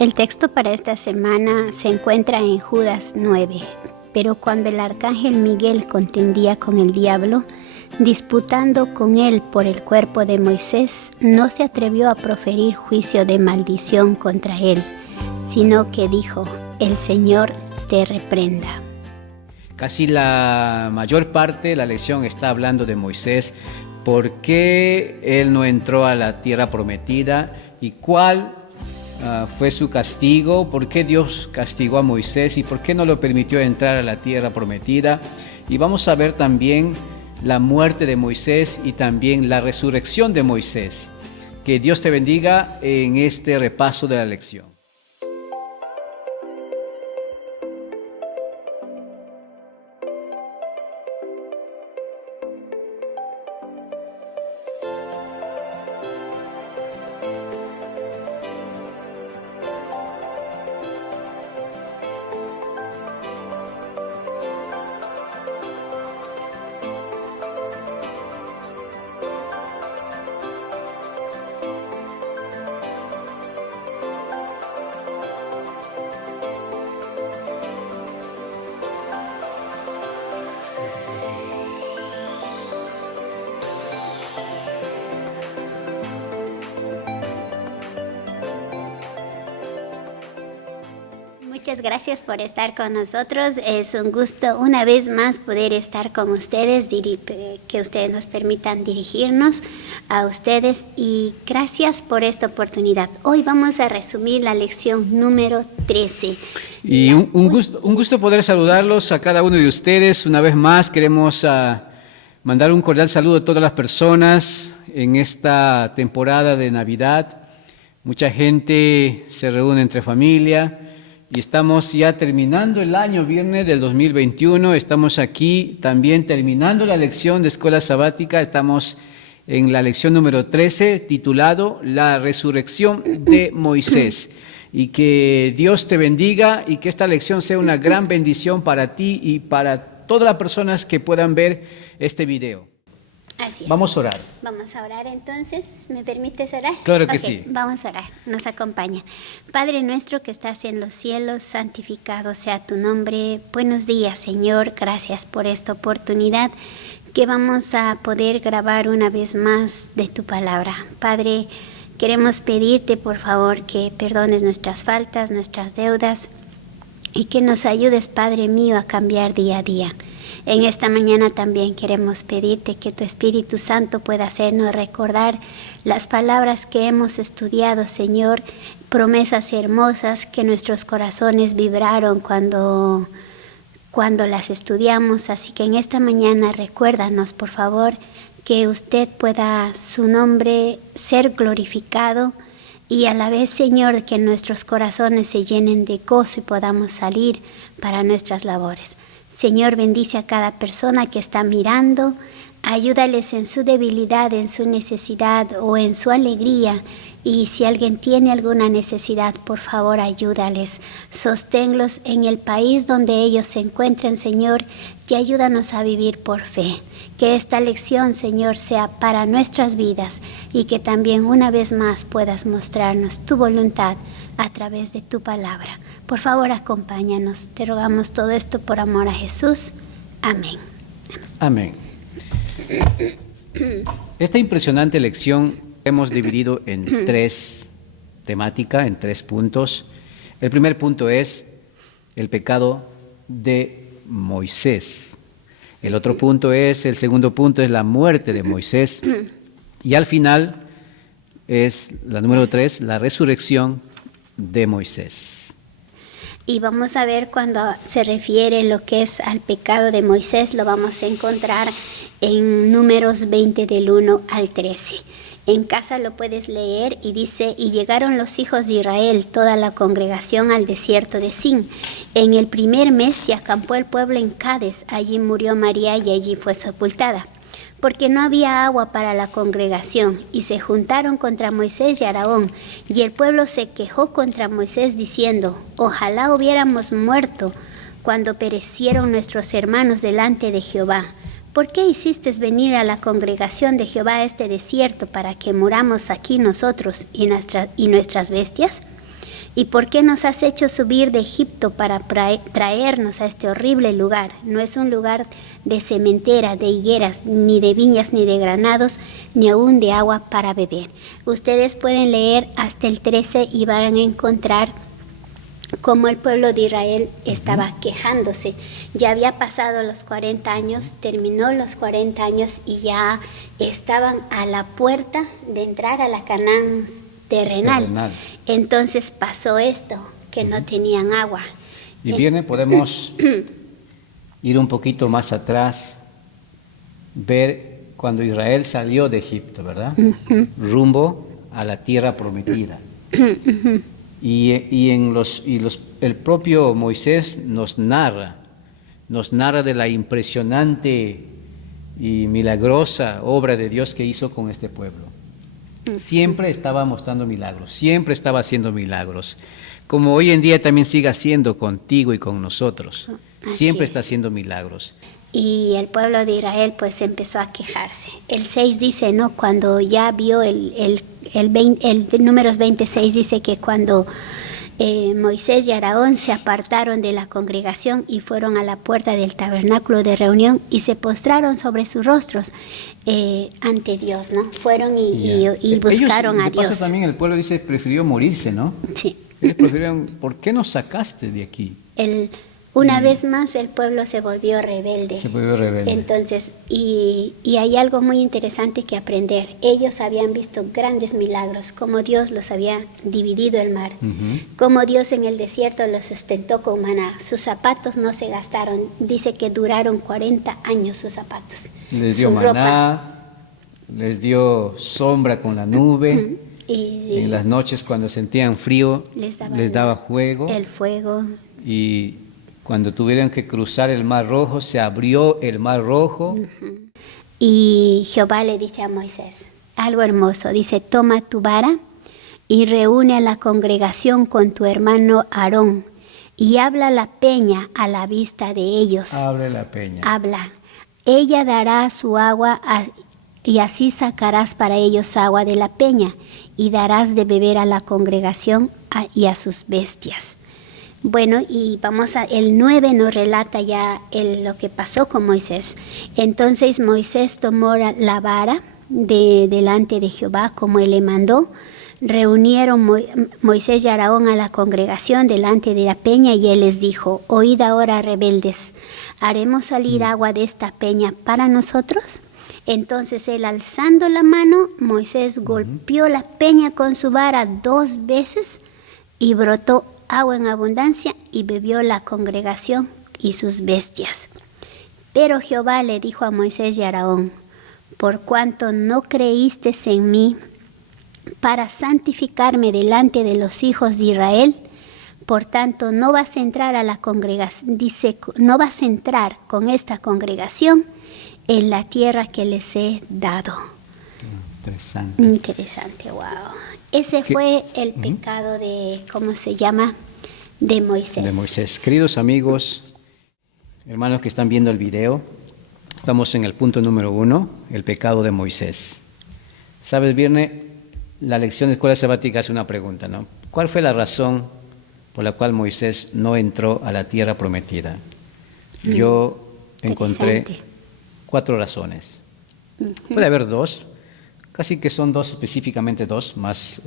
El texto para esta semana se encuentra en Judas 9. Pero cuando el arcángel Miguel contendía con el diablo, disputando con él por el cuerpo de Moisés, no se atrevió a proferir juicio de maldición contra él, sino que dijo: el Señor te reprenda. Casi la mayor parte de la lección está hablando de Moisés, por qué él no entró a la tierra prometida y cuál fue su castigo, por qué Dios castigó a Moisés y por qué no lo permitió entrar a la tierra prometida. Y vamos a ver también la muerte de Moisés y también la resurrección de Moisés. Que Dios te bendiga en este repaso de la lección. Muchas gracias por estar con nosotros. Es un gusto una vez más poder estar con ustedes, que ustedes nos permitan dirigirnos a ustedes y gracias por esta oportunidad. Hoy vamos a resumir la lección número 13. Y un gusto poder saludarlos a cada uno de ustedes. Una vez más queremos mandar un cordial saludo a todas las personas en esta temporada de Navidad. Mucha gente se reúne entre familia. Y estamos ya terminando el año, viernes del 2021, estamos aquí también terminando la lección de Escuela Sabática, estamos en la lección número 13, titulado La Resurrección de Moisés. Y que Dios te bendiga y que esta lección sea una gran bendición para ti y para todas las personas que puedan ver este video. Así es. Vamos a orar. Vamos a orar entonces. ¿Me permites orar? Claro que sí. Vamos a orar. Nos acompaña. Padre nuestro que estás en los cielos, santificado sea tu nombre. Buenos días, Señor. Gracias por esta oportunidad que vamos a poder grabar una vez más de tu palabra. Padre, queremos pedirte por favor que perdones nuestras faltas, nuestras deudas y que nos ayudes, Padre mío, a cambiar día a día. En esta mañana también queremos pedirte que tu Espíritu Santo pueda hacernos recordar las palabras que hemos estudiado, Señor, promesas hermosas que nuestros corazones vibraron cuando las estudiamos. Así que en esta mañana recuérdanos, por favor, que usted pueda, su nombre, ser glorificado y a la vez, Señor, que nuestros corazones se llenen de gozo y podamos salir para nuestras labores. Señor, bendice a cada persona que está mirando, ayúdales en su debilidad, en su necesidad o en su alegría. Y si alguien tiene alguna necesidad, por favor, ayúdales. Sosténlos en el país donde ellos se encuentren, Señor, y ayúdanos a vivir por fe. Que esta lección, Señor, sea para nuestras vidas y que también una vez más puedas mostrarnos tu voluntad a través de tu palabra. Por favor, acompáñanos. Te rogamos todo esto por amor a Jesús. Amén. Amén. Esta impresionante lección hemos dividido en tres temáticas, en 3 puntos. El primer punto es el pecado de Moisés. El segundo punto es la muerte de Moisés. Y al final es la número 3, la resurrección de Moisés. Y vamos a ver cuando se refiere lo que es al pecado de Moisés, lo vamos a encontrar en Números 20 del 1 al 13. En casa lo puedes leer y dice: y llegaron los hijos de Israel, toda la congregación, al desierto de Sin. En el primer mes se acampó el pueblo en Cades, allí murió María y allí fue sepultada, porque no había agua para la congregación, y se juntaron contra Moisés y Aarón, y el pueblo se quejó contra Moisés diciendo: ojalá hubiéramos muerto cuando perecieron nuestros hermanos delante de Jehová. ¿Por qué hiciste venir a la congregación de Jehová a este desierto para que muramos aquí nosotros y nuestras bestias? ¿Y por qué nos has hecho subir de Egipto para traernos a este horrible lugar? No es un lugar de sementera, de higueras, ni de viñas, ni de granados, ni aún de agua para beber. Ustedes pueden leer hasta el 13 y van a encontrar cómo el pueblo de Israel estaba quejándose. Ya había pasado los 40 años, terminó los 40 años y ya estaban a la puerta de entrar a la Canaán terrenal. Entonces pasó esto, que no tenían agua. Y viene, podemos ir un poquito más atrás, ver cuando Israel salió de Egipto, ¿verdad? Rumbo a la tierra prometida. El propio Moisés nos narra de la impresionante y milagrosa obra de Dios que hizo con este pueblo. Siempre estaba mostrando milagros, siempre estaba haciendo milagros, como hoy en día también sigue haciendo contigo y con nosotros. Siempre está haciendo milagros. Y el pueblo de Israel pues empezó a quejarse. El 6 dice, ¿no? Cuando ya vio el Números 26 dice que cuando Moisés y Aarón se apartaron de la congregación y fueron a la puerta del tabernáculo de reunión y se postraron sobre sus rostros ante Dios, ¿no? Fueron y buscaron a Dios. También el pueblo dice prefirió morirse, ¿no? Sí. Ellos prefirieron, ¿por qué nos sacaste de aquí? Una vez más el pueblo se volvió rebelde. Entonces, y hay algo muy interesante que aprender. Ellos habían visto grandes milagros, como Dios los había dividido el mar, como Dios en el desierto los sustentó con maná. Sus zapatos no se gastaron. Dice que duraron 40 años sus zapatos. Les dio maná, les dio sombra con la nube. Y en las noches cuando sentían frío les daba fuego. El fuego. Y cuando tuvieron que cruzar el Mar Rojo, se abrió el Mar Rojo. Y Jehová le dice a Moisés, algo hermoso, dice, toma tu vara y reúne a la congregación con tu hermano Aarón y habla la peña a la vista de ellos. Abre la peña. Habla. Ella dará su agua y así sacarás para ellos agua de la peña y darás de beber a la congregación y a sus bestias. Bueno, y el 9 nos relata ya lo que pasó con Moisés. Entonces Moisés tomó la vara delante de Jehová como él le mandó. Reunieron Moisés y Aarón a la congregación delante de la peña y él les dijo, oíd ahora rebeldes, ¿haremos salir agua de esta peña para nosotros? Entonces él alzando la mano, Moisés golpeó la peña con su vara 2 veces y brotó agua en abundancia y bebió la congregación y sus bestias. Pero Jehová le dijo a Moisés y a Aarón, por cuanto no creísteis en mí para santificarme delante de los hijos de Israel, por tanto no vas a entrar a la congregación, dice, no vas a entrar con esta congregación en la tierra que les he dado. Interesante, wow. Ese fue el pecado de, ¿cómo se llama? De Moisés. De Moisés. Queridos amigos, hermanos que están viendo el video, estamos en el punto número 1, el pecado de Moisés. ¿Sabes, Virne? La lección de escuela sabática hace una pregunta, ¿no? ¿Cuál fue la razón por la cual Moisés no entró a la tierra prometida? Yo encontré 4 razones. Puede haber 2. Casi que son 2, específicamente 2,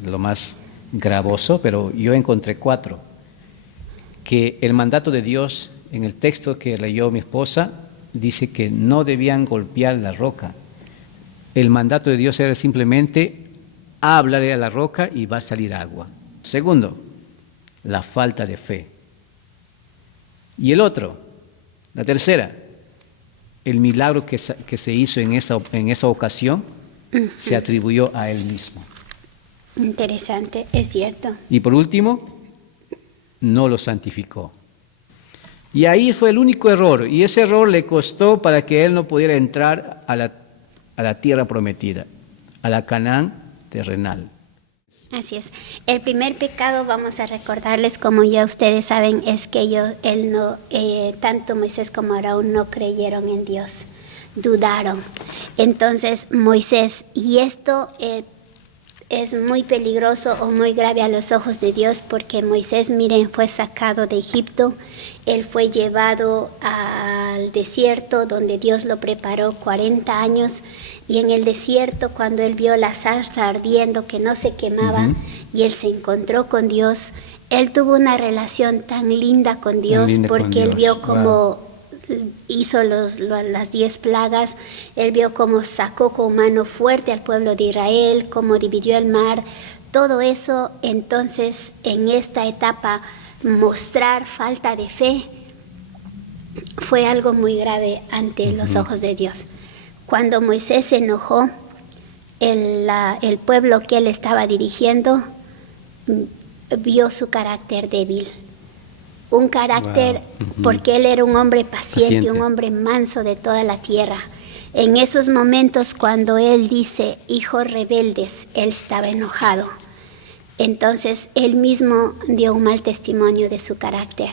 lo más gravoso, pero yo encontré 4. Que el mandato de Dios, en el texto que leyó mi esposa, dice que no debían golpear la roca. El mandato de Dios era simplemente háblale a la roca y va a salir agua. Segundo, la falta de fe. Y la tercera, el milagro que se hizo en esa ocasión, se atribuyó a él mismo. Interesante, es cierto. Y por último, no lo santificó. Y ahí fue el único error, y ese error le costó para que él no pudiera entrar a la tierra prometida, a la Canaán terrenal. Así es. El primer pecado, vamos a recordarles, como ya ustedes saben, es que tanto Moisés como Aarón no creyeron en Dios. Dudaron. Entonces Moisés, y esto es muy peligroso o muy grave a los ojos de Dios, porque Moisés, miren, fue sacado de Egipto, él fue llevado al desierto donde Dios lo preparó 40 años, y en el desierto, cuando él vio la zarza ardiendo que no se quemaba, y él se encontró con Dios, él tuvo una relación tan linda con Dios, porque él vio cómo hizo las 10 plagas, él vio cómo sacó con mano fuerte al pueblo de Israel, cómo dividió el mar, todo eso. Entonces, en esta etapa, mostrar falta de fe fue algo muy grave ante los ojos de Dios. Cuando Moisés se enojó, el pueblo que él estaba dirigiendo vio su carácter débil. Un carácter, porque él era un hombre paciente, un hombre manso de toda la tierra. En esos momentos, cuando él dice, hijos rebeldes, él estaba enojado. Entonces, él mismo dio un mal testimonio de su carácter.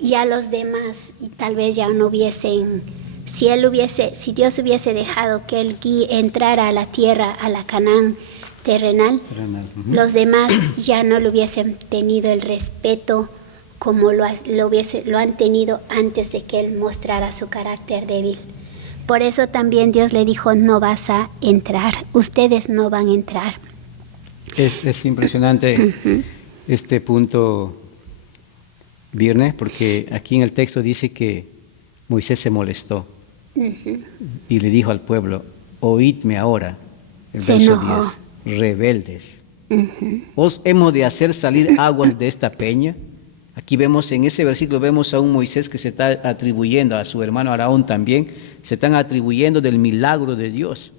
Ya los demás, tal vez ya no hubiesen, si Dios hubiese dejado que él entrara a la tierra, a la Canaán terrenal, los demás ya no le hubiesen tenido el respeto como lo han tenido antes de que él mostrara su carácter débil. Por eso también Dios le dijo, no vas a entrar, ustedes no van a entrar. Es impresionante este punto, Virne, porque aquí en el texto dice que Moisés se molestó y le dijo al pueblo, oídme ahora, el verso 10, rebeldes, ¿os hemos de hacer salir aguas de esta peña? Aquí vemos, en ese versículo, vemos a un Moisés que se está atribuyendo, a su hermano Aarón también, se están atribuyendo del milagro de Dios.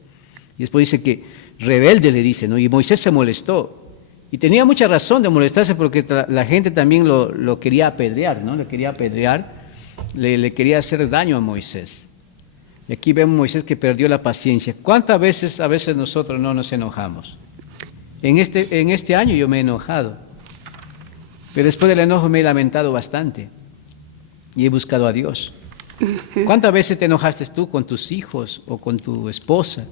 Y después dice que rebelde le dice, ¿no? Y Moisés se molestó. Y tenía mucha razón de molestarse, porque la gente también lo quería apedrear, ¿no? Le quería apedrear, le quería hacer daño a Moisés. Y aquí vemos a Moisés que perdió la paciencia. ¿Cuántas veces a veces nosotros no nos enojamos? En este año yo me he enojado. Pero después del enojo me he lamentado bastante y he buscado a Dios. ¿Cuántas veces te enojaste tú con tus hijos o con tu esposa?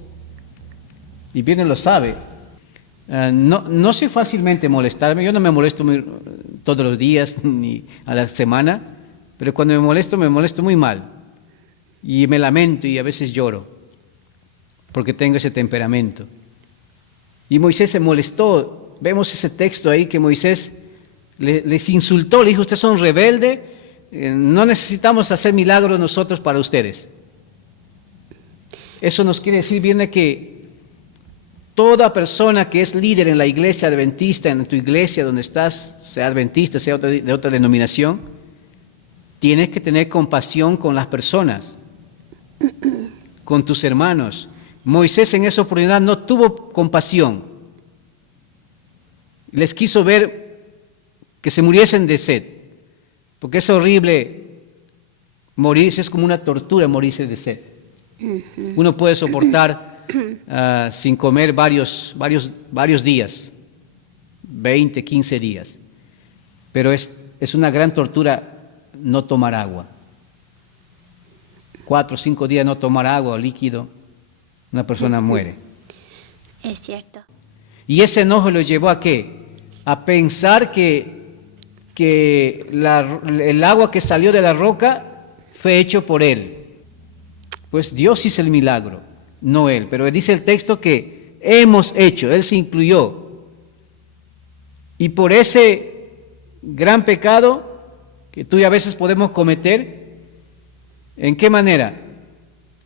Y bien lo sabe. No sé fácilmente molestarme. Yo no me molesto todos los días ni a la semana, pero cuando me molesto muy mal. Y me lamento y a veces lloro porque tengo ese temperamento. Y Moisés se molestó. Vemos ese texto ahí que Moisés les insultó, le dijo, ustedes son rebeldes, no necesitamos hacer milagros nosotros para ustedes. Eso nos quiere decir bien que toda persona que es líder en la iglesia adventista, en tu iglesia donde estás, sea adventista, sea de otra denominación, tienes que tener compasión con las personas, con tus hermanos. Moisés en esa oportunidad no tuvo compasión, les quiso ver que se muriesen de sed, porque es horrible morirse, es como una tortura morirse de sed. Uno puede soportar sin comer varios días, 20, 15 días, pero es una gran tortura no tomar agua. 4 o 5 días no tomar agua o líquido, una persona muere. Es cierto. Y ese enojo lo llevó a ¿qué? A pensar que el agua que salió de la roca fue hecho por él. Pues Dios hizo el milagro, no él. Pero dice el texto que hemos hecho, él se incluyó. Y por ese gran pecado que tú y a veces podemos cometer, ¿en qué manera?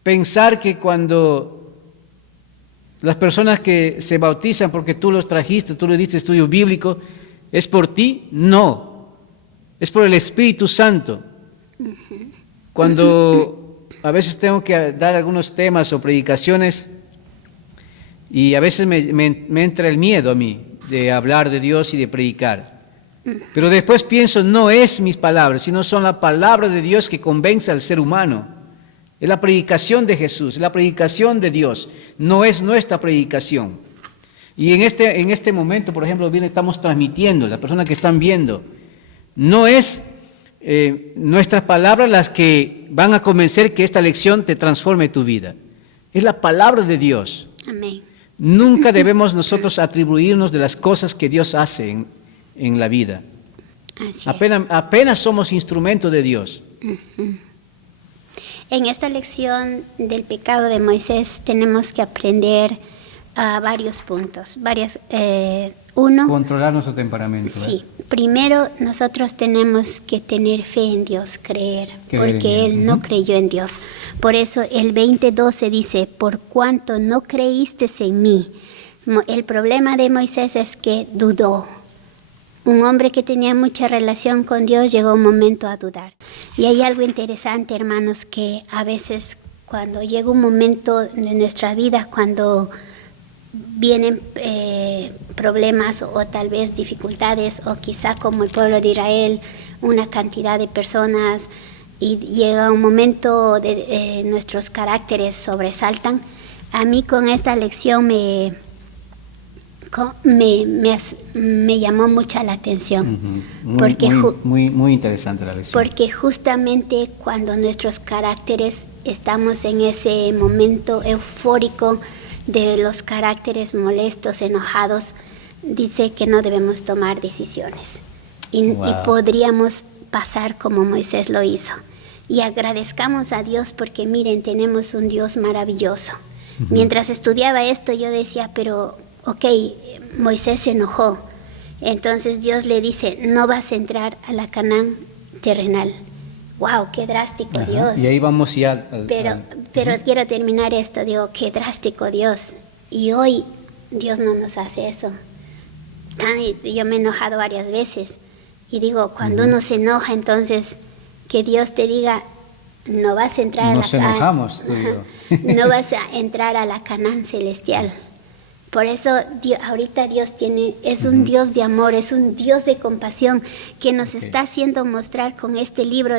Pensar que cuando las personas que se bautizan porque tú los trajiste, tú les diste estudio bíblico, ¿es por ti? No. Es por el Espíritu Santo. Cuando a veces tengo que dar algunos temas o predicaciones y a veces me entra el miedo a mí de hablar de Dios y de predicar. Pero después pienso, no es mis palabras, sino son la palabra de Dios que convence al ser humano. Es la predicación de Jesús, es la predicación de Dios, no es nuestra predicación. Y en este momento, por ejemplo, bien estamos transmitiendo, las personas que están viendo, no es nuestras palabras las que van a convencer que esta lección te transforme tu vida. Es la palabra de Dios. Amén. Nunca debemos nosotros atribuirnos de las cosas que Dios hace en la vida. Así Apenas somos instrumentos de Dios. En esta lección del pecado de Moisés tenemos que aprender varios puntos. Uno, controlar nuestro temperamento. Sí, primero nosotros tenemos que tener fe en Dios, creer porque él no creyó en Dios. Por eso el 20:12 dice, por cuanto no creíste en mí. El problema de Moisés es que dudó. Un hombre que tenía mucha relación con Dios llegó un momento a dudar. Y hay algo interesante, hermanos, que a veces cuando llega un momento de nuestra vida, cuando vienen problemas o tal vez dificultades, o quizá como el pueblo de Israel, una cantidad de personas, y llega un momento de nuestros caracteres sobresaltan. A mí con esta lección me llamó mucha la atención. Muy interesante la lección. Porque justamente cuando nuestros caracteres estamos en ese momento eufórico de los caracteres molestos, enojados, dice que no debemos tomar decisiones. Y podríamos pasar como Moisés lo hizo. Y agradezcamos a Dios porque miren, tenemos un Dios maravilloso. Mientras estudiaba esto yo decía, pero ok, Moisés se enojó. Entonces Dios le dice, no vas a entrar a la Canaán terrenal. ¡Wow! ¡Qué drástico Dios! Y ahí vamos ya. Pero quiero terminar esto, digo, ¡qué drástico Dios! Y hoy Dios no nos hace eso. Yo me he enojado varias veces. Y digo, cuando uno se enoja, entonces, que Dios te diga, no vas a entrar Nos a la Canaán. Nos enojamos, tú y yo. No vas a entrar a la Canaán celestial. Por eso ahorita Dios es un Dios de amor, es un Dios de compasión que nos está haciendo mostrar con este libro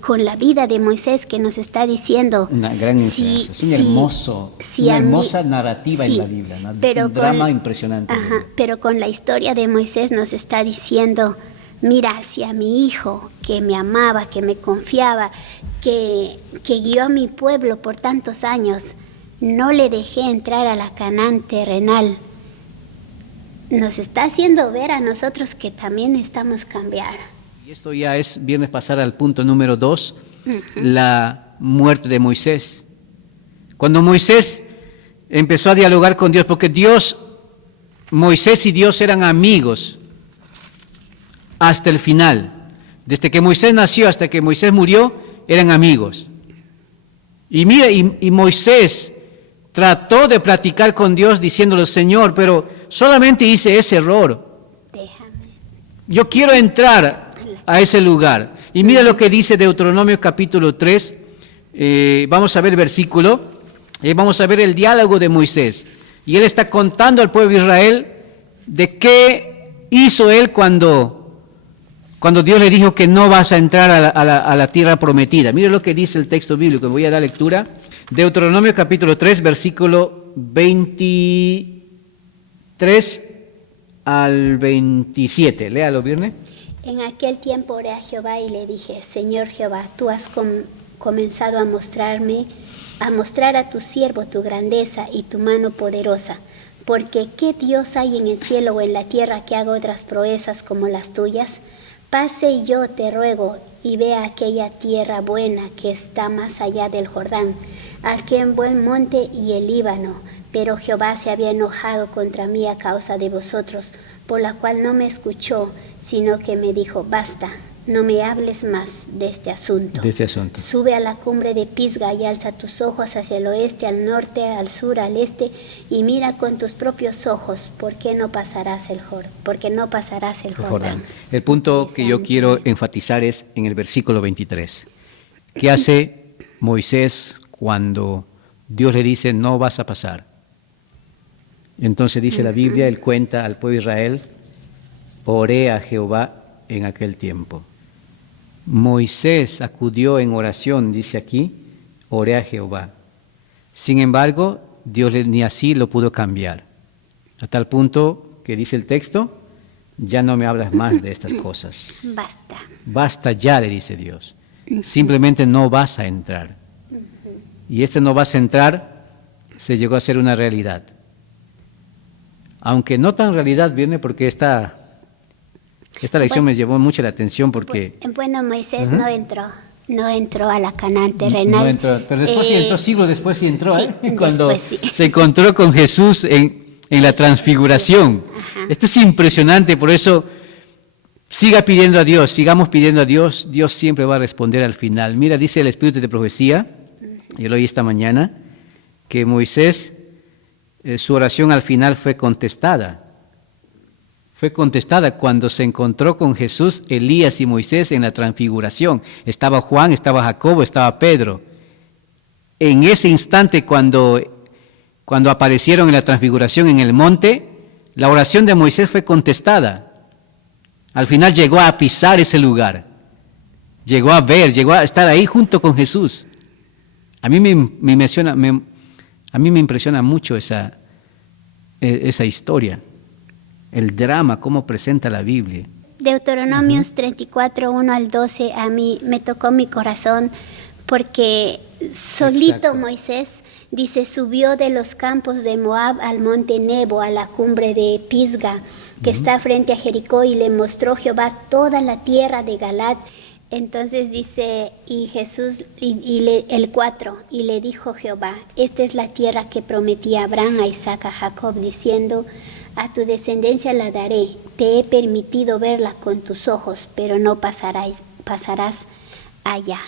con la vida de Moisés, que nos está diciendo una gran enseñanza, es una hermosa narrativa en la Biblia, un drama impresionante. Pero con la historia de Moisés nos está diciendo, mira hacia mi hijo que me amaba, que me confiaba, que guió a mi pueblo por tantos años. No le dejé entrar a la Canaán terrenal. Nos está haciendo ver a nosotros que también necesitamos cambiar. Y esto ya viene a pasar al punto número 2, la muerte de Moisés. Cuando Moisés empezó a dialogar con Dios, porque Moisés y Dios eran amigos hasta el final. Desde que Moisés nació hasta que Moisés murió, eran amigos. Y mira, y Moisés trató de platicar con Dios diciéndole, Señor, pero solamente hice ese error. Déjame. Yo quiero entrar a ese lugar. Y mira lo que dice Deuteronomio capítulo 3. Vamos a ver el versículo. Vamos a ver el diálogo de Moisés. Y él está contando al pueblo de Israel de qué hizo él cuando Dios le dijo que no vas a entrar a la tierra prometida. Mire lo que dice el texto bíblico, voy a dar lectura. Deuteronomio capítulo 3, versículo 23 al 27. Léalo, Virne. En aquel tiempo oré a Jehová y le dije, Señor Jehová, tú has comenzado a mostrar a tu siervo tu grandeza y tu mano poderosa. Porque ¿qué Dios hay en el cielo o en la tierra que haga otras proezas como las tuyas? Pase yo, te ruego, y vea aquella tierra buena que está más allá del Jordán, aquel buen monte y el Líbano. Pero Jehová se había enojado contra mí a causa de vosotros, por la cual no me escuchó, sino que me dijo, basta, no me hables más de este asunto. Sube a la cumbre de Pisga y alza tus ojos hacia el oeste, al norte, al sur, al este, y mira con tus propios ojos, ¿por qué no pasarás el Jordán? El punto que yo quiero enfatizar es en el versículo 23. ¿Qué hace Moisés cuando Dios le dice, no vas a pasar? Entonces dice la Biblia, él cuenta al pueblo de Israel, oré a Jehová en aquel tiempo. Moisés acudió en oración, dice aquí, oré a Jehová. Sin embargo, Dios ni así lo pudo cambiar. A tal punto que dice el texto, ya no me hablas más de estas cosas. Basta. Basta ya, le dice Dios. Simplemente no vas a entrar. Y no vas a entrar se llegó a ser una realidad. aunque no tan realidad viene porque esta lección me llevó mucho la atención porque... Bueno, Moisés no entró a la Canaán terrenal. No entró, pero después sí entró, siglos después sí entró, sí, cuando después sí. se encontró con Jesús en la transfiguración. Sí. Esto es impresionante, por eso siga pidiendo a Dios, sigamos pidiendo a Dios, Dios siempre va a responder al final. Mira, dice el Espíritu de Profecía, yo lo oí esta mañana, que Moisés, su oración al final fue contestada. Fue contestada cuando se encontró con Jesús, Elías y Moisés en la transfiguración. Estaba Juan, estaba Jacobo, estaba Pedro. En ese instante cuando aparecieron en la transfiguración en el monte, la oración de Moisés fue contestada. Al final llegó a pisar ese lugar. Llegó a ver, llegó a estar ahí junto con Jesús. A mí me impresiona mucho esa historia. El drama, cómo presenta la Biblia. Deuteronomios 34, 1 al 12, a mí me tocó mi corazón porque solito Exacto. Moisés, dice, subió de los campos de Moab al monte Nebo, a la cumbre de Pisga, que está frente a Jericó, y le mostró Jehová toda la tierra de Galaad. Entonces dice, y Jesús, el 4, y le dijo Jehová, esta es la tierra que prometí a Abraham, a Isaac, a Jacob, diciendo, a tu descendencia la daré, te he permitido verla con tus ojos, pero no pasarás allá.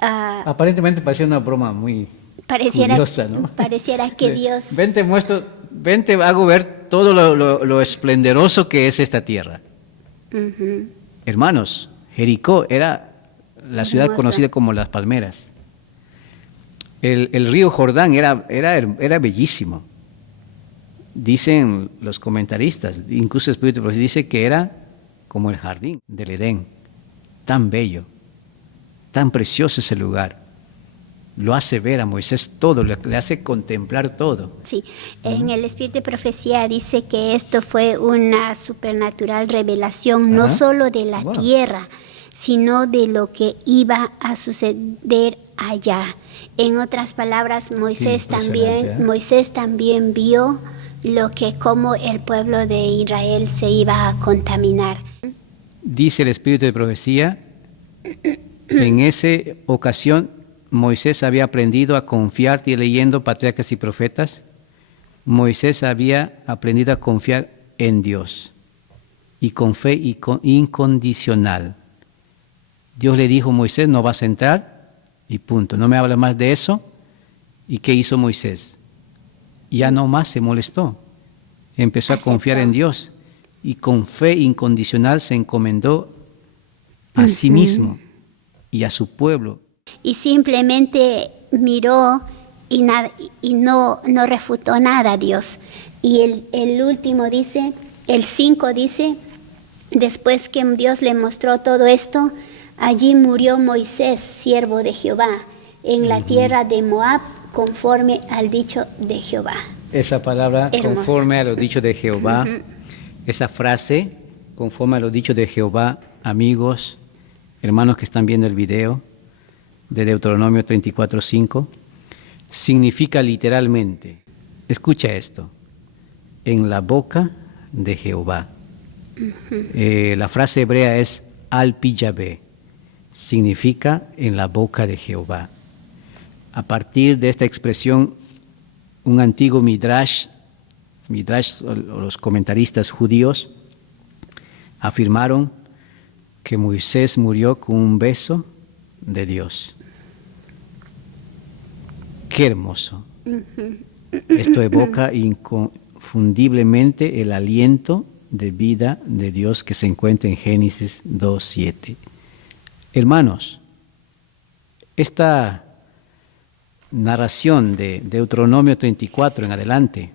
Aparentemente parecía una broma muy curiosa, ¿no? Pareciera que Dios... Ven, te hago ver todo lo esplendoroso que es esta tierra. Uh-huh. Hermanos, Jericó era la ciudad Hermosa. conocida como Las Palmeras. El río Jordán era bellísimo. Dicen los comentaristas, incluso el Espíritu de Profecía dice que era como el jardín del Edén, tan bello, tan precioso ese lugar. Lo hace ver a Moisés todo, le hace contemplar todo. Sí, en el Espíritu de Profecía dice que esto fue una supernatural revelación, no solo de la tierra, sino de lo que iba a suceder allá. En otras palabras, Moisés también vio cómo el pueblo de Israel se iba a contaminar. Dice el Espíritu de Profecía, en esa ocasión Moisés había aprendido a confiar, y leyendo Patriarcas y Profetas, Moisés había aprendido a confiar en Dios y con fe incondicional. Dios le dijo, Moisés, no vas a entrar y punto, no me habla más de eso. ¿Y qué hizo Moisés? Ya no más se molestó, empezó a confiar en Dios y con fe incondicional se encomendó a sí mismo y a su pueblo. Y simplemente miró y no refutó nada a Dios. Y el último dice, el 5 dice, después que Dios le mostró todo esto, allí murió Moisés, siervo de Jehová, en la tierra de Moab, conforme al dicho de Jehová. Esa palabra, hermoso. Conforme a lo dicho de Jehová, esa frase, conforme a lo dicho de Jehová, amigos, hermanos que están viendo el video de Deuteronomio 34:5, significa literalmente, escucha esto, en la boca de Jehová. La frase hebrea es al-pi Yahvé, significa en la boca de Jehová. A partir de esta expresión, un antiguo Midrash, los comentaristas judíos, afirmaron que Moisés murió con un beso de Dios. ¡Qué hermoso! Esto evoca inconfundiblemente el aliento de vida de Dios que se encuentra en Génesis 2:7. Hermanos, esta narración de Deuteronomio 34 en adelante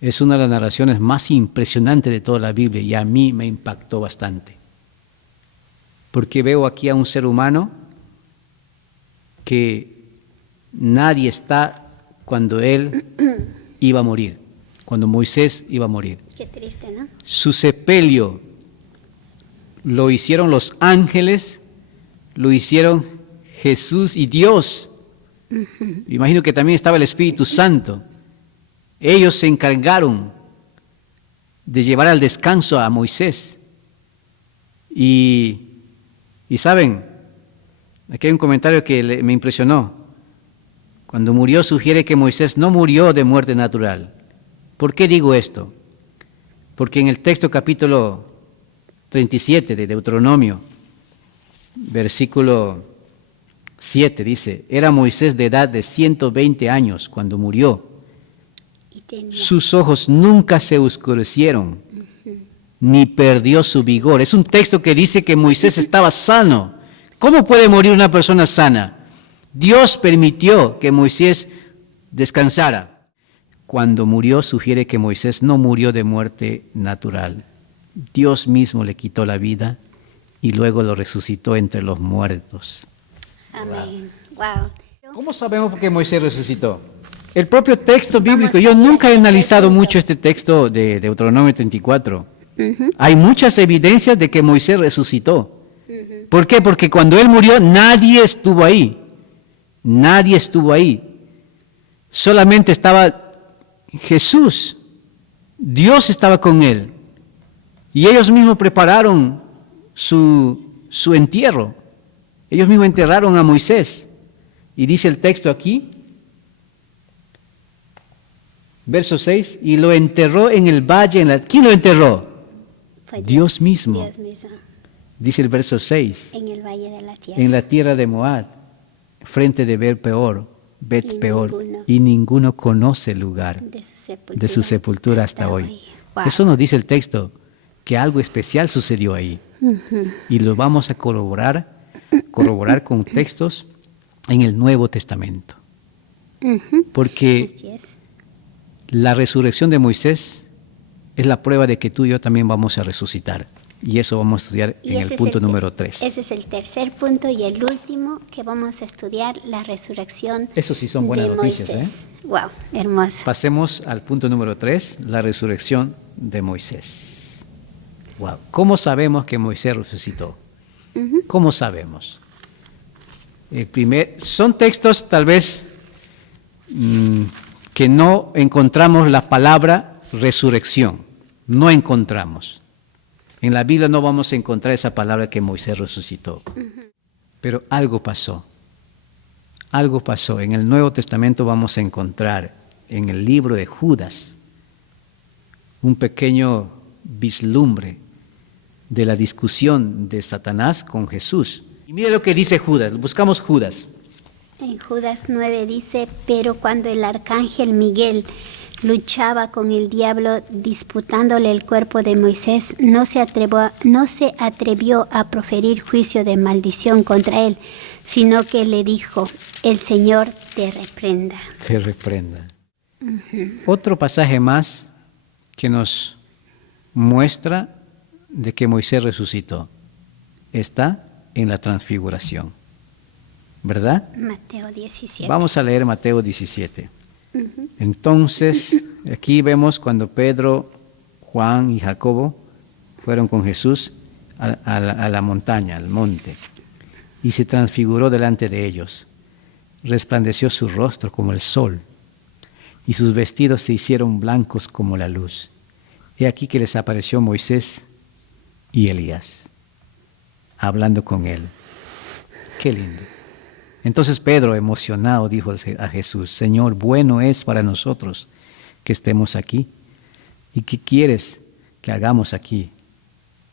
es una de las narraciones más impresionantes de toda la Biblia y a mí me impactó bastante. Porque veo aquí a un ser humano que nadie está cuando él iba a morir, cuando Moisés iba a morir. Qué triste, ¿no? Su sepelio lo hicieron los ángeles, lo hicieron Jesús y Dios. Imagino que también estaba el Espíritu Santo. Ellos se encargaron de llevar al descanso a Moisés. Y saben, aquí hay un comentario que me impresionó. Cuando murió sugiere que Moisés no murió de muerte natural. ¿Por qué digo esto? Porque en el texto capítulo 37 de Deuteronomio, versículo 7 dice, era Moisés de edad de 120 años cuando murió. Sus ojos nunca se oscurecieron, ni perdió su vigor. Es un texto que dice que Moisés estaba sano. ¿Cómo puede morir una persona sana? Dios permitió que Moisés descansara. Cuando murió sugiere que Moisés no murió de muerte natural. Dios mismo le quitó la vida y luego lo resucitó entre los muertos. Amén. Wow. ¿Cómo sabemos que Moisés resucitó? El propio texto bíblico. Yo nunca he analizado mucho este texto de Deuteronomio 34. Hay muchas evidencias de que Moisés resucitó. ¿Por qué? Porque cuando él murió nadie estuvo ahí. Nadie estuvo ahí. Solamente estaba Jesús. Dios estaba con él. Y ellos mismos prepararon su entierro. Ellos mismos enterraron a Moisés. Y dice el texto aquí, verso 6, y lo enterró en el valle. ¿Quién lo enterró? Fue Dios mismo. Dios mismo. Dice el verso 6. En el valle de la tierra. En la tierra de Moab, frente de Bet Peor, y ninguno conoce el lugar de su sepultura hasta hoy. Wow. Eso nos dice el texto, que algo especial sucedió ahí. Y lo vamos a corroborar con textos en el Nuevo Testamento. Porque Así es. la resurrección de Moisés es la prueba de que tú y yo también vamos a resucitar. Y eso vamos a estudiar Y en ese el es punto número 3. Ese es el tercer punto y el último que vamos a estudiar, la resurrección Eso sí son buenas de noticias, Moisés. Wow, hermoso. Pasemos al punto número 3, la resurrección de Moisés. Wow. ¿Cómo sabemos que Moisés resucitó? ¿Cómo sabemos? Son textos tal vez que no encontramos la palabra resurrección. No encontramos. En la Biblia no vamos a encontrar esa palabra que Moisés resucitó. Pero algo pasó. Algo pasó. En el Nuevo Testamento vamos a encontrar en el libro de Judas un pequeño vislumbre de la discusión de Satanás con Jesús. Y mire lo que dice Judas. Buscamos Judas. En Judas 9 dice, pero cuando el arcángel Miguel luchaba con el diablo disputándole el cuerpo de Moisés, no se atrevió a proferir juicio de maldición contra él, sino que le dijo, el Señor te reprenda. Te reprenda. Otro pasaje más que nos muestra de que Moisés resucitó está en la transfiguración, ¿verdad? Mateo 17. Vamos a leer Mateo 17. Entonces, aquí vemos cuando Pedro, Juan y Jacobo fueron con Jesús a la montaña, al monte, y se transfiguró delante de ellos. Resplandeció su rostro como el sol, y sus vestidos se hicieron blancos como la luz. He aquí que les apareció Moisés y Elías, hablando con él. Qué lindo. Entonces Pedro, emocionado, dijo a Jesús, Señor, bueno es para nosotros que estemos aquí. ¿Y qué quieres que hagamos aquí?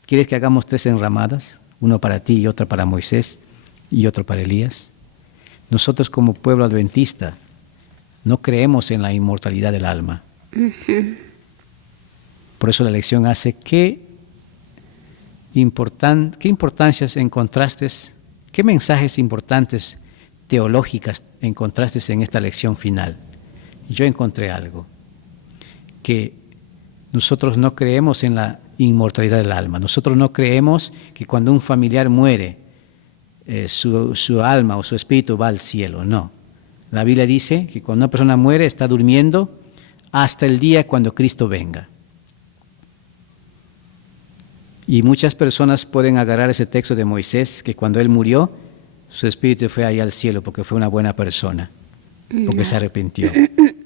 ¿Quieres que hagamos 3 enramadas? Uno para ti y otra para Moisés y otro para Elías. Nosotros como pueblo adventista no creemos en la inmortalidad del alma. Por eso la lección hace qué importancias encontraste, qué mensajes importantes teológicas encontraste en esta lección final. Yo encontré algo, que nosotros no creemos en la inmortalidad del alma. Nosotros no creemos que cuando un familiar muere, su alma o su espíritu va al cielo. No. La Biblia dice que cuando una persona muere está durmiendo hasta el día cuando Cristo venga. Y muchas personas pueden agarrar ese texto de Moisés, que cuando él murió, su espíritu fue ahí al cielo porque fue una buena persona, porque se arrepintió.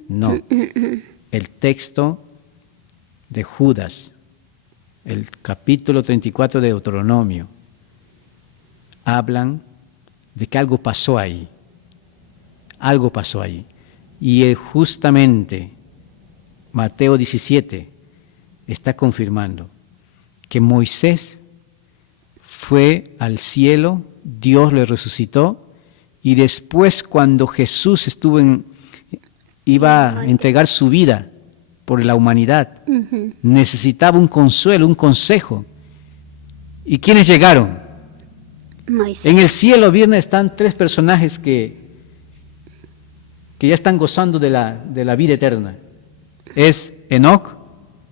No. El texto de Judas el capítulo 34 de Deuteronomio, hablan de que algo pasó ahí. Algo pasó ahí. Y justamente Mateo 17 está confirmando que Moisés fue al cielo, Dios le resucitó, y después cuando Jesús iba a entregar su vida por la humanidad, necesitaba un consuelo, un consejo. ¿Y quiénes llegaron? Moisés. En el cielo están tres personajes que ya están gozando de la vida eterna. Es Enoc,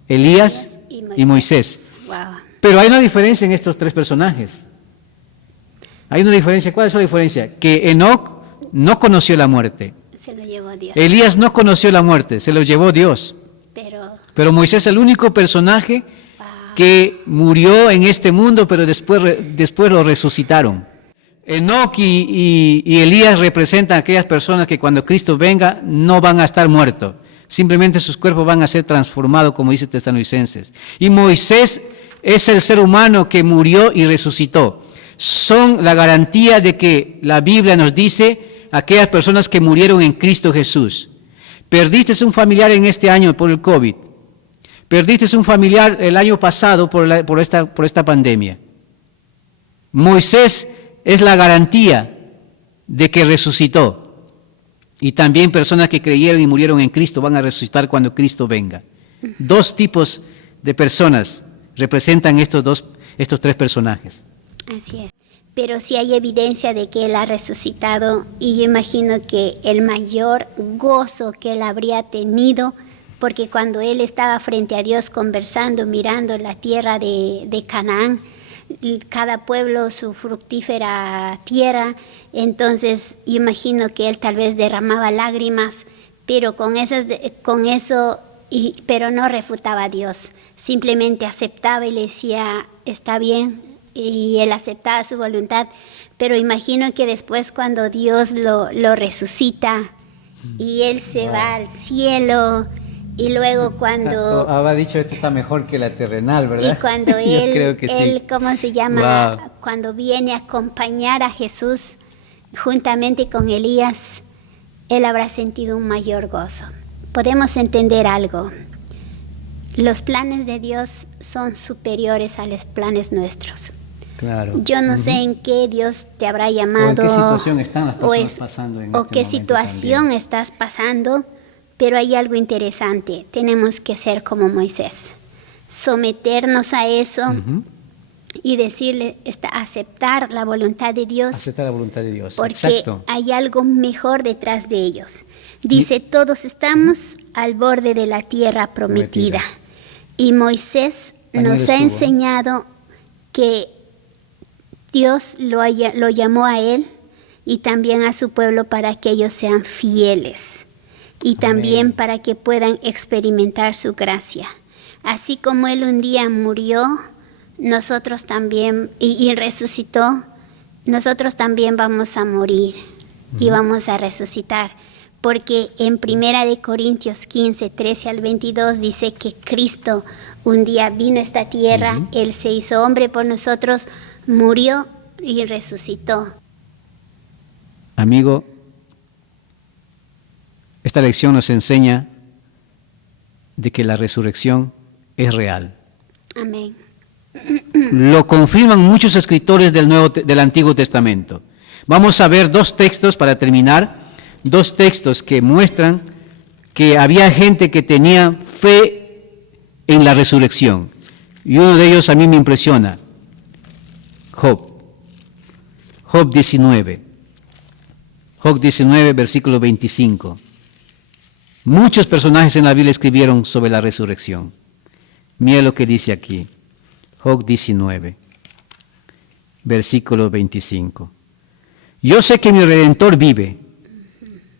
Elías y Moisés. Wow. Pero hay una diferencia en estos tres personajes. Hay una diferencia. ¿Cuál es la diferencia? Que Enoc no conoció la muerte. Se lo llevó Dios. Elías no conoció la muerte, se lo llevó Dios. Pero Moisés es el único personaje que murió en este mundo, pero después lo resucitaron. Enoc y Elías representan a aquellas personas que cuando Cristo venga no van a estar muertos. Simplemente sus cuerpos van a ser transformados, como dice Tesalonicenses. Y Moisés es el ser humano que murió y resucitó. Son la garantía de que la Biblia nos dice aquellas personas que murieron en Cristo Jesús. Perdiste un familiar en este año por el COVID. Perdiste un familiar el año pasado por esta pandemia. Moisés es la garantía de que resucitó. Y también personas que creyeron y murieron en Cristo van a resucitar cuando Cristo venga. Dos tipos de personas representan estos tres personajes. Así es. Pero sí hay evidencia de que Él ha resucitado, y yo imagino que el mayor gozo que Él habría tenido, porque cuando Él estaba frente a Dios conversando, mirando la tierra de Canaán, cada pueblo su fructífera tierra, entonces yo imagino que Él tal vez derramaba lágrimas, pero pero no refutaba a Dios, simplemente aceptaba y le decía, está bien, y Él aceptaba su voluntad. Pero imagino que después cuando Dios lo resucita y Él se va al cielo, y luego cuando... Había dicho, esto está mejor que la terrenal, ¿verdad? Y cuando Él, creo que sí. ¿cómo se llama? Wow. Cuando viene a acompañar a Jesús juntamente con Elías, Él habrá sentido un mayor gozo. Podemos entender algo. Los planes de Dios son superiores a los planes nuestros. Claro. Yo no sé en qué Dios te habrá llamado, o en qué situación están las personas pasando en o este qué momento situación también. estás pasando, pero hay algo interesante. Tenemos que ser como Moisés, someternos a eso y decirle, aceptar la voluntad de Dios. Aceptar la voluntad de Dios. Porque exacto. hay algo mejor detrás de ellos. Dice, todos estamos al borde de la tierra prometida. Y Moisés nos ha enseñado que Dios lo llamó a él y también a su pueblo para que ellos sean fieles y también para que puedan experimentar su gracia. Así como Él un día murió, nosotros también, y resucitó, nosotros también vamos a morir y vamos a resucitar. Porque en 1 Corintios 15, 13 al 22 dice que Cristo un día vino a esta tierra, Él se hizo hombre por nosotros, murió y resucitó. Amigo, esta lección nos enseña de que la resurrección es real. Amén. Lo confirman muchos escritores del Antiguo Testamento. Vamos a ver dos textos para terminar, dos textos que muestran que había gente que tenía fe en la resurrección. Y uno de ellos a mí me impresiona. Job 19, versículo 25. Muchos personajes en la Biblia escribieron sobre la resurrección. Mira lo que dice aquí, Job 19, versículo 25. Yo sé que mi Redentor vive,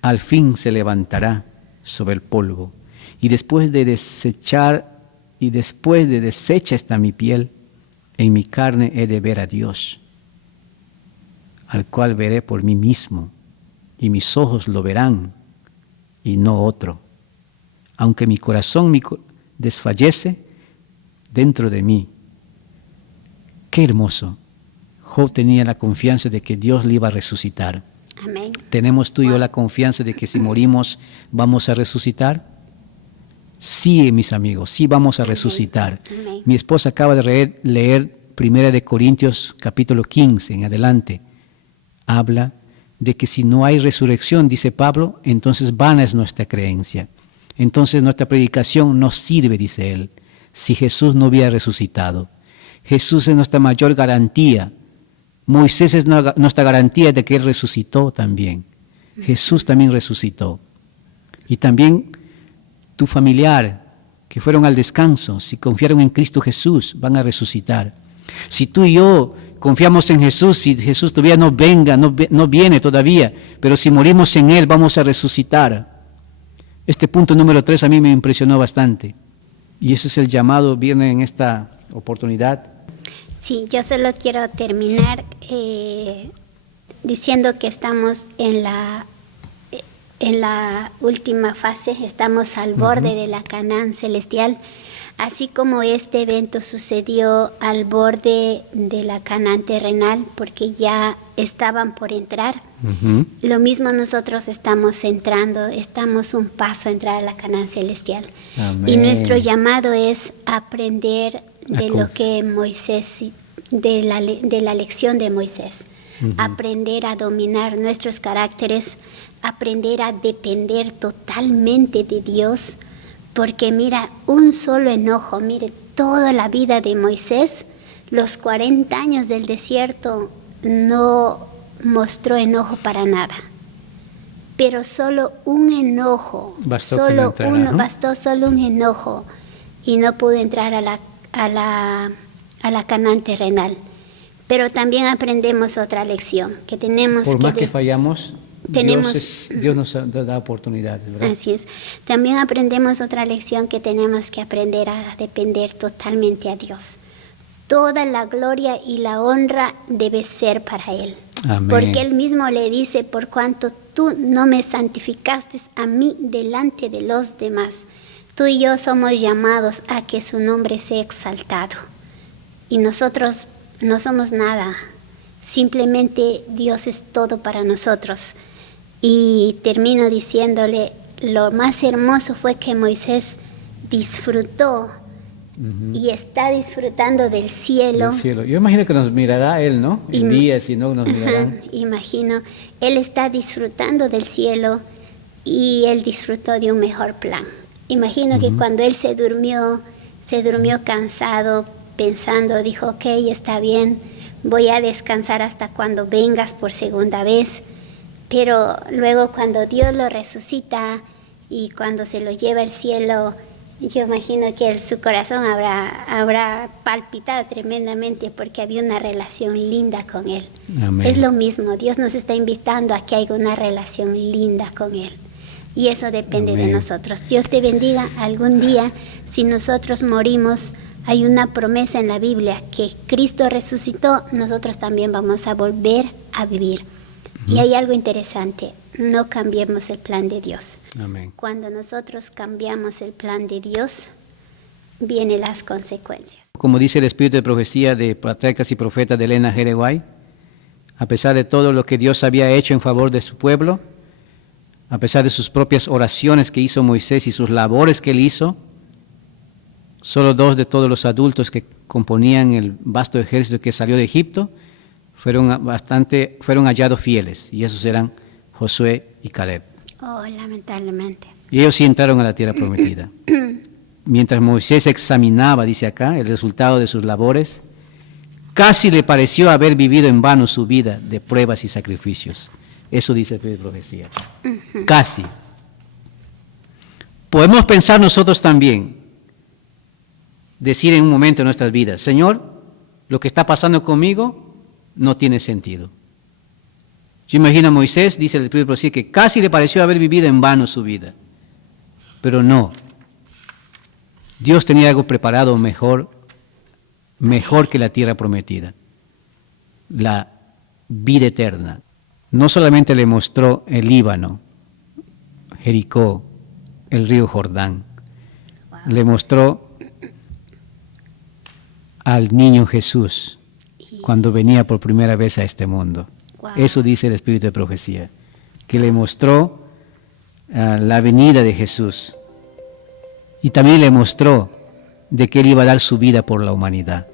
al fin se levantará sobre el polvo, y después de deshecha está mi piel, en mi carne he de ver a Dios, al cual veré por mí mismo, y mis ojos lo verán, y no otro. Aunque mi corazón desfallece dentro de mí, Qué hermoso. Job tenía la confianza de que Dios le iba a resucitar. Amén. ¿Tenemos tú y yo la confianza de que si morimos vamos a resucitar? Sí, mis amigos, sí vamos a resucitar. Amén. Mi esposa acaba de leer 1 Corintios capítulo 15 en adelante. Habla de que si no hay resurrección, dice Pablo, entonces vana es nuestra creencia. Entonces nuestra predicación no sirve, dice él, si Jesús no hubiera resucitado. Jesús es nuestra mayor garantía. Moisés es nuestra garantía de que Él resucitó también. Jesús también resucitó. Y también tu familiar, que fueron al descanso, si confiaron en Cristo Jesús, van a resucitar. Si tú y yo confiamos en Jesús, si Jesús todavía no viene todavía, pero si morimos en Él, vamos a resucitar. Este punto número 3 a mí me impresionó bastante. Y ese es el llamado, viene en esta oportunidad. Sí, yo solo quiero terminar diciendo que estamos en la última fase, estamos al borde de la Canaán celestial, así como este evento sucedió al borde de la Canaán terrenal, porque ya estaban por entrar. Lo mismo nosotros estamos entrando, estamos un paso a entrar a la Canaán celestial. Amén. Y nuestro llamado es aprender de lo que Moisés, de la lección de Moisés, aprender a dominar nuestros caracteres, aprender a depender totalmente de Dios, porque mira, un solo enojo, mire, toda la vida de Moisés, los 40 años del desierto, no mostró enojo para nada. Pero solo un enojo, bastó solo un enojo, y no pudo entrar a la Canaán terrenal. Pero también aprendemos otra lección, que tenemos Por más que fallamos, Dios nos da oportunidades, ¿verdad? Así es. También aprendemos otra lección, que tenemos que aprender a depender totalmente a Dios. Toda la gloria y la honra debe ser para Él. Amén. Porque Él mismo le dice, por cuanto tú no me santificaste a mí delante de los demás, tú y yo somos llamados a que su nombre sea exaltado. Y nosotros no somos nada, simplemente Dios es todo para nosotros. Y termino diciéndole, lo más hermoso fue que Moisés disfrutó y está disfrutando del cielo. Yo imagino que nos mirará Él, ¿no? El día, si no nos mirarán. Imagino, Él está disfrutando del cielo y Él disfrutó de un mejor plan. Imagino que cuando Él se durmió cansado, pensando, dijo, ok, está bien, voy a descansar hasta cuando vengas por segunda vez. Pero luego cuando Dios lo resucita y cuando se lo lleva al cielo, yo imagino que su corazón habrá palpitado tremendamente, porque había una relación linda con Él. Amén. Es lo mismo, Dios nos está invitando a que haya una relación linda con Él. Y eso depende de nosotros. Dios te bendiga. Algún día, si nosotros morimos, hay una promesa en la Biblia que Cristo resucitó, nosotros también vamos a volver a vivir. Y hay algo interesante, no cambiemos el plan de Dios. Amén. Cuando nosotros cambiamos el plan de Dios, vienen las consecuencias. Como dice el espíritu de profecía de Patriarcas y Profetas de Elena G. de White, a pesar de todo lo que Dios había hecho en favor de su pueblo, a pesar de sus propias oraciones que hizo Moisés y sus labores que él hizo, solo 2 de todos los adultos que componían el vasto ejército que salió de Egipto fueron hallados fieles, y esos eran Josué y Caleb. Oh, lamentablemente. Y ellos sí entraron a la tierra prometida. Mientras Moisés examinaba, dice acá, el resultado de sus labores, casi le pareció haber vivido en vano su vida de pruebas y sacrificios. Eso dice el espíritu de profecía. Casi. Podemos pensar nosotros también, decir en un momento de nuestras vidas, Señor, lo que está pasando conmigo no tiene sentido. Yo imagino a Moisés, dice el espíritu de profecía, que casi le pareció haber vivido en vano su vida. Pero no. Dios tenía algo preparado mejor que la tierra prometida. La vida eterna. No solamente le mostró el Líbano, Jericó, el río Jordán, le mostró al niño Jesús, cuando venía por primera vez a este mundo. Wow. Eso dice el Espíritu de profecía, que le mostró la venida de Jesús. Y también le mostró de que Él iba a dar su vida por la humanidad.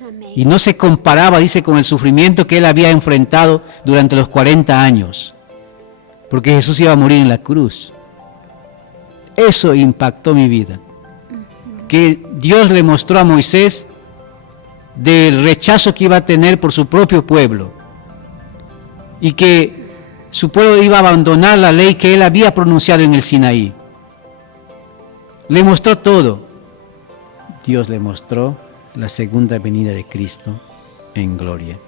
Amén. Y no se comparaba, dice, con el sufrimiento que Él había enfrentado durante los 40 años. Porque Jesús iba a morir en la cruz. Eso impactó mi vida. Que Dios le mostró a Moisés del rechazo que iba a tener por su propio pueblo. Y que su pueblo iba a abandonar la ley que Él había pronunciado en el Sinaí. Le mostró todo. Dios le mostró la segunda venida de Cristo en gloria.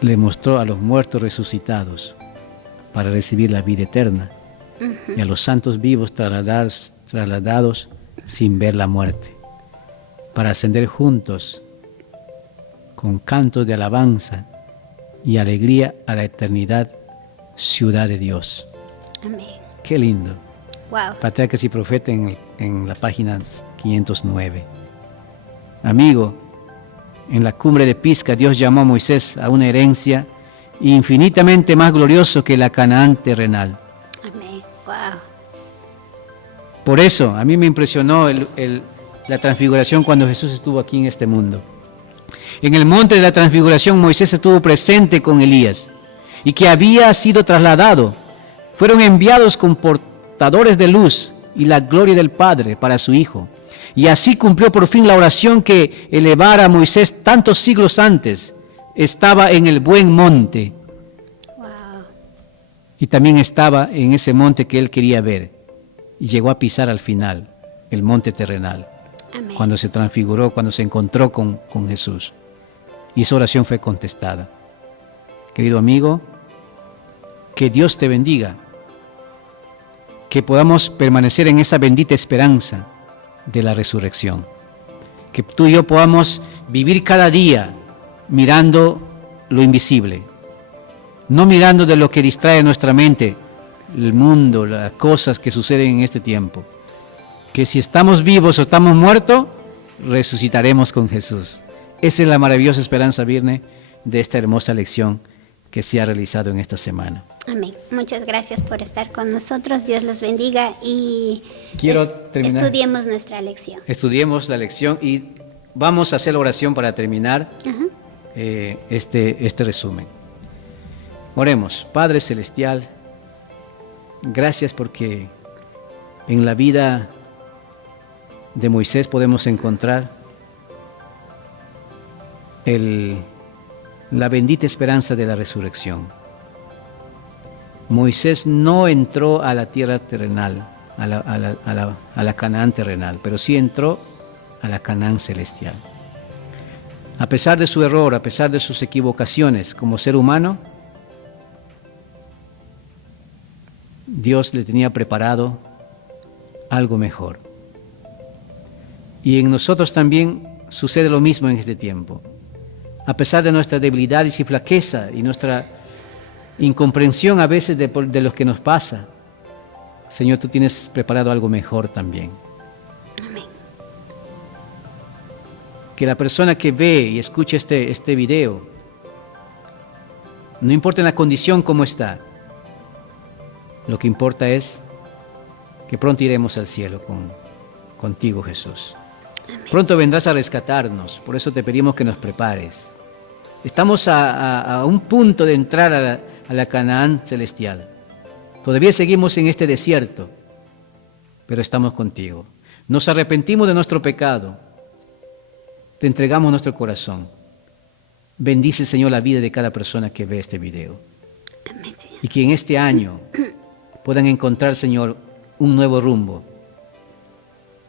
Le mostró a los muertos resucitados para recibir la vida eterna y a los santos vivos trasladados sin ver la muerte, para ascender juntos con cantos de alabanza y alegría a la eternidad, ciudad de Dios. Amén. Qué lindo. Wow. Patriarcas y Profetas en la página 509. Amigo, en la cumbre de Pisga Dios llamó a Moisés a una herencia infinitamente más gloriosa que la Canaán terrenal. Amén. Wow. Por eso, a mí me impresionó la transfiguración cuando Jesús estuvo aquí en este mundo. En el monte de la transfiguración Moisés estuvo presente con Elías y que había sido trasladado. Fueron enviados con portadores de luz y la gloria del Padre para su Hijo. Y así cumplió por fin la oración que elevara a Moisés tantos siglos antes. Estaba en el buen monte. Wow. Y también estaba en ese monte que él quería ver. Y llegó a pisar al final, el monte terrenal. Amén. Cuando se transfiguró, cuando se encontró con Jesús. Y esa oración fue contestada. Querido amigo, que Dios te bendiga. Que podamos permanecer en esa bendita esperanza de la resurrección. Que tú y yo podamos vivir cada día mirando lo invisible. No mirando de lo que distrae nuestra mente, el mundo, las cosas que suceden en este tiempo. Que si estamos vivos o estamos muertos, resucitaremos con Jesús. Esa es la maravillosa esperanza, Virne, de esta hermosa lección que se ha realizado en esta semana. Amén. Muchas gracias por estar con nosotros. Dios los bendiga y Quiero terminar. estudiemos nuestra lección. Estudiemos la lección y vamos a hacer la oración para terminar este resumen. Oremos. Padre Celestial, gracias porque en la vida de Moisés podemos encontrar la bendita esperanza de la resurrección. Moisés no entró a la tierra terrenal, a la Canaán terrenal, pero sí entró a la Canaán celestial. A pesar de su error, a pesar de sus equivocaciones como ser humano, Dios le tenía preparado algo mejor. Y en nosotros también sucede lo mismo en este tiempo. A pesar de nuestras debilidades y flaqueza y nuestra incomprensión a veces de lo que nos pasa, Señor, tú tienes preparado algo mejor también. Amén. Que la persona que ve y escucha este video, no importa en la condición cómo está, lo que importa es que pronto iremos al cielo contigo, Jesús. Amén. Pronto vendrás a rescatarnos, por eso te pedimos que nos prepares. Estamos a un punto de entrar a la Canaán celestial. Todavía seguimos en este desierto, pero estamos contigo. Nos arrepentimos de nuestro pecado. Te entregamos nuestro corazón. Bendice, Señor, la vida de cada persona que ve este video. Amén, Señor. Y que en este año puedan encontrar, Señor, un nuevo rumbo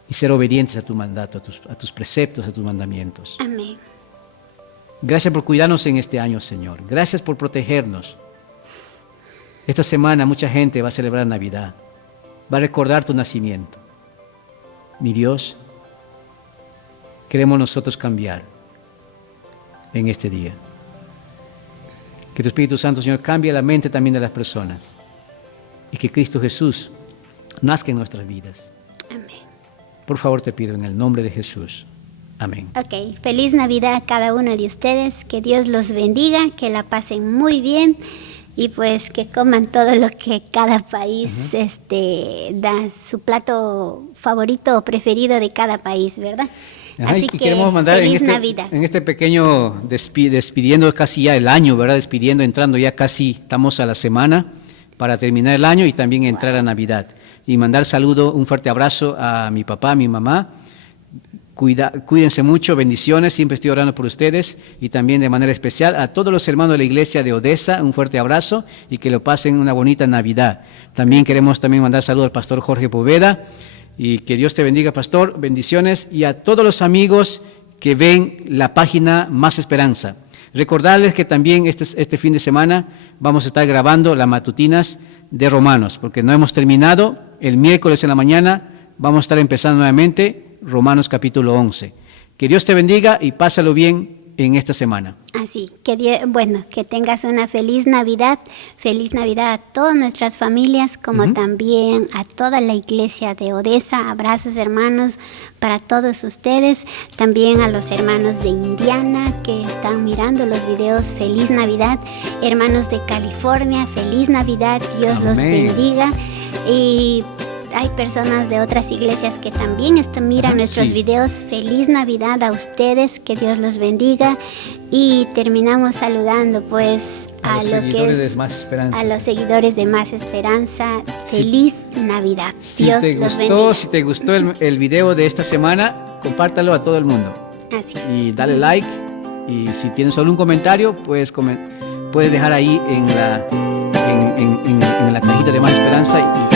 y ser obedientes a tu mandato, a tus preceptos, a tus mandamientos. Amén. Gracias por cuidarnos en este año, Señor. Gracias por protegernos. Esta semana mucha gente va a celebrar Navidad, va a recordar tu nacimiento. Mi Dios, queremos nosotros cambiar en este día. Que tu Espíritu Santo, Señor, cambie la mente también de las personas y que Cristo Jesús nazca en nuestras vidas. Amén. Por favor te pido en el nombre de Jesús. Amén. Ok, feliz Navidad a cada uno de ustedes, que Dios los bendiga, que la pasen muy bien y pues que coman todo lo que cada país da, su plato favorito o preferido de cada país, ¿verdad? Así que queremos mandar feliz Navidad. En este pequeño despidiendo casi ya el año, ¿verdad? Despidiendo, entrando ya casi, estamos a la semana para terminar el año y también entrar a Navidad. Y mandar saludo, un fuerte abrazo a mi papá, a mi mamá. Cuídense mucho, bendiciones, siempre estoy orando por ustedes y también de manera especial a todos los hermanos de la iglesia de Odessa, un fuerte abrazo y que lo pasen una bonita Navidad. También queremos mandar saludos al pastor Jorge Poveda y que Dios te bendiga, pastor, bendiciones, y a todos los amigos que ven la página Más Esperanza. Recordarles que también este fin de semana vamos a estar grabando las matutinas de Romanos, porque no hemos terminado. El miércoles en la mañana vamos a estar empezando nuevamente Romanos capítulo 11. Que Dios te bendiga y pásalo bien en esta semana. Así, que tengas una feliz Navidad a todas nuestras familias, como también a toda la iglesia de Odessa. Abrazos, hermanos, para todos ustedes, también a los hermanos de Indiana que están mirando los videos. Feliz Navidad, hermanos de California, feliz Navidad, Dios los bendiga. Y hay personas de otras iglesias que también miran nuestros videos. Feliz Navidad a ustedes, que Dios los bendiga. Y terminamos saludando pues a los seguidores de Más Esperanza. Feliz Navidad. Dios los bendiga. Si te gustó el video de esta semana, compártalo a todo el mundo. Así es. Y dale like. Y si tienes algún comentario, puedes dejar ahí en la cajita de Más Esperanza.